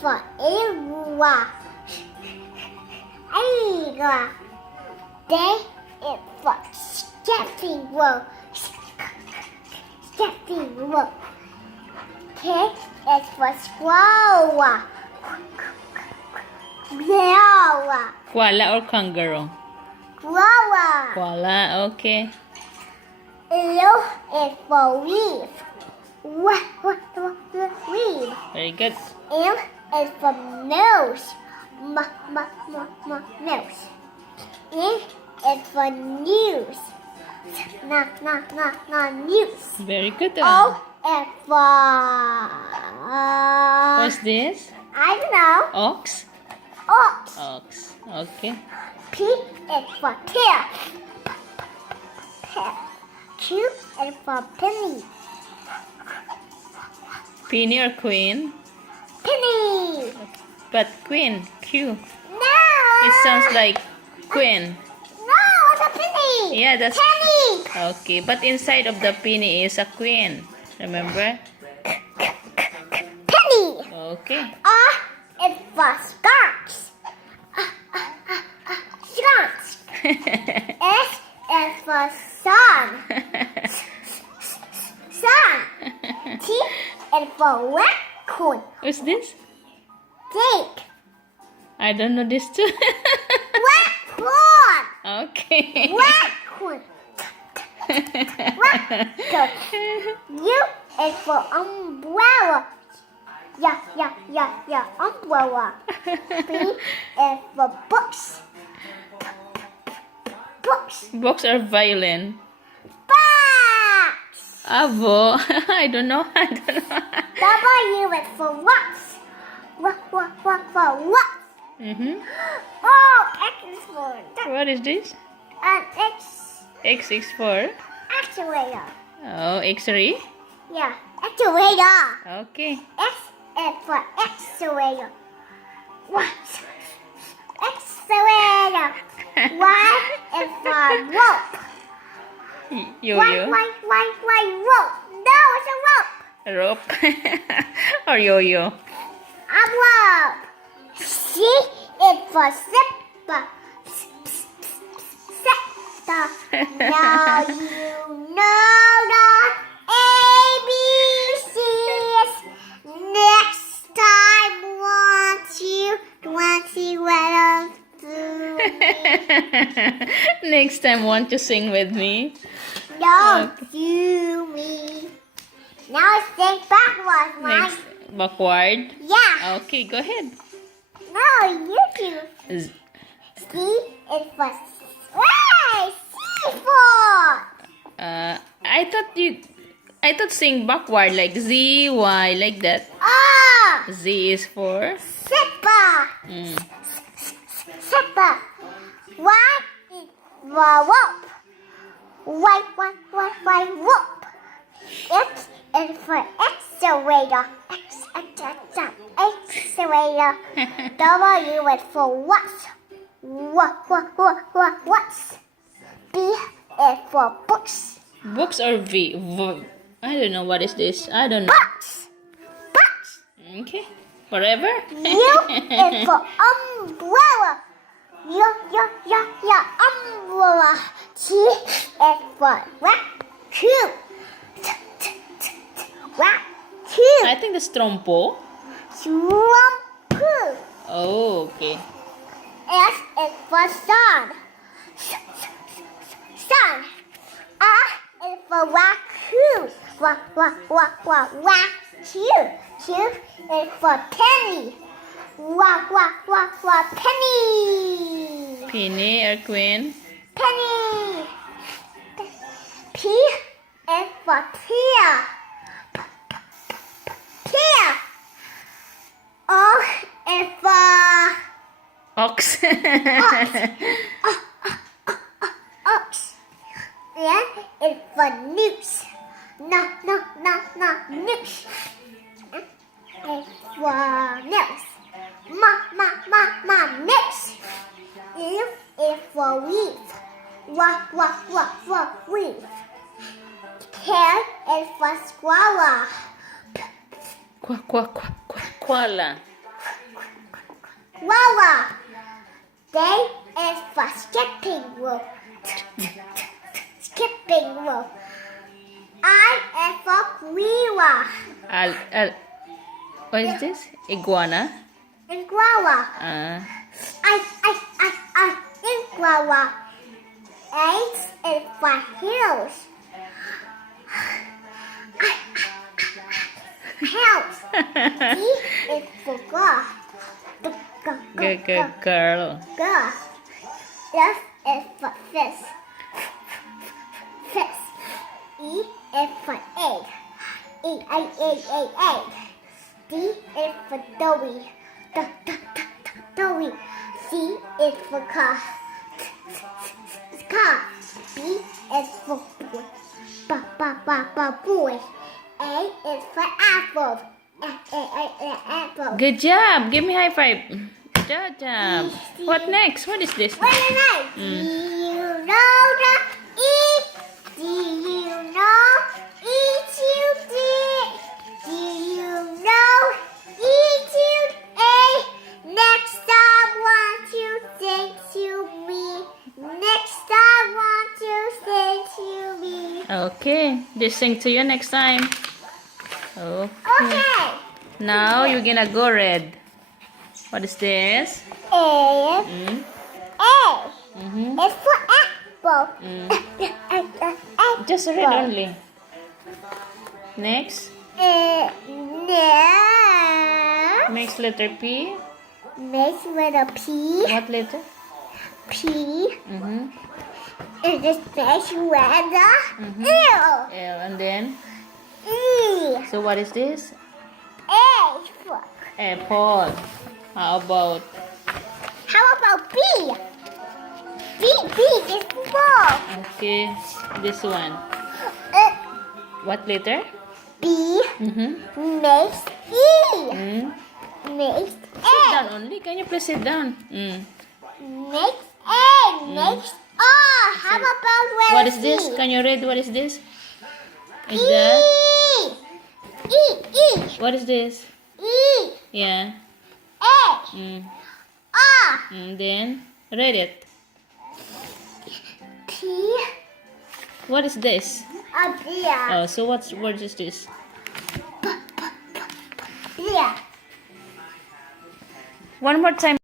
for Eva. Eva. D is for stepping rope. Stepping rope. K is for squirrel. Koala. Koala or kangaroo? Koala. Koala, okay. L is for leaf. Leaf. Very good. M is for nose. Nose. N is for news. News. Very good. O is for What's this? I don't know. Ox? Ox. Ox. Okay. P is for pear. Pear. Q is for penny. Penny or queen? Penny. But queen. Q. No. It sounds like queen. No, it's a penny. Yeah, that's... Penny. Okay, but inside of the penny is a queen. Remember? Penny. Okay. R is for skunks. Skunks. S is for sun. Sun. T is for raccoon. What's this? Cake. I don't know this too. Raccoon. Okay. Raccoon. Raccoon. U is for umbrella. Yeah, umbrella. B is for books. Books. Box or violin? Box. Avo. I don't know. W is for wax. Wax. Mm-hmm. Oh, X is for What is this? an X X is for? actuator. Oh, X-ray? Yeah, actuator. Okay. X is for actuator. What? Actuator. Y is for rope. Yo-yo? Why rope? No, it's a rope. Rope? Or yo-yo? A rope. C is for zipper. Zipper. Now you know the ABCs. Next time, want you what I'm doing? Next time, want to sing with me? Don't do me. Now sing backwards, Mike. Next, backward? Yeah. Okay, go ahead. No, you do. Z- C is for... Wait! C for... I thought sing backward like Z, Y, like that. Ah! Z is for? Zipper. Mm. Zipper. Y is for rope. Y, rope. X is for accelerator. Accelerator. W is for what? What? B is for books. Books or V? I don't know what is this. I don't know. Books. Okay. Forever? U is for umbrella. Umbrella. T is for raccoon. Raccoon. I think that's trompo. Trump. Oh, okay. S is for sun. Sun. R is for raccoon. Raccoon. Q is for penny. Penny. Penny or queen? Penny. P is for pear. Pear. O is for Ox. ox. N is for noose. No, noose. Is for nose. Nose. U is for leaf. Leaf. K is for squirrel. Koala. Guava. J is for skipping rope. Skipping rope. I is for guava. What is this? Iguana. And guava. Uh, I in guava. H is for hills. House. G is for girl. girl. Girl. F is for fish. Fish. E is for egg. E. D is for doughy. Doughy. C is for car. Car. B is for boy. Boy. A is for apple. Apple. Good job. Give me high five. Good job. What next? What is this? Wait a minute. Do you know the E? Do you know E-T-U-D? Do you know E-T-U-A? Next time, want to sing to me. Next time, want to sing to me. Okay. Just sing to you next time. Okay. Okay. Now you're gonna go red. What is this? A. Mm. A. Mm-hmm. It's for apple. Just red only. Next. Next letter P. Next with a P. What letter? P. Mm-hmm. Is this next letter? Mhm. L. L. And then. E. So what is this? A. For. Apple. How about? How about B? B is for. Okay. This one. What letter? B Mm-hmm. makes E. Mm. Makes Sit A. down only. Can you please sit down? Mm. Makes A. Makes R. How about where What is this? E? Can you read? What is this? Is E. that? E. What is this? E. Yeah. A. Mm. R. Then read it. P. What is this? A beer. Oh, so what word is this? Beer. One more time.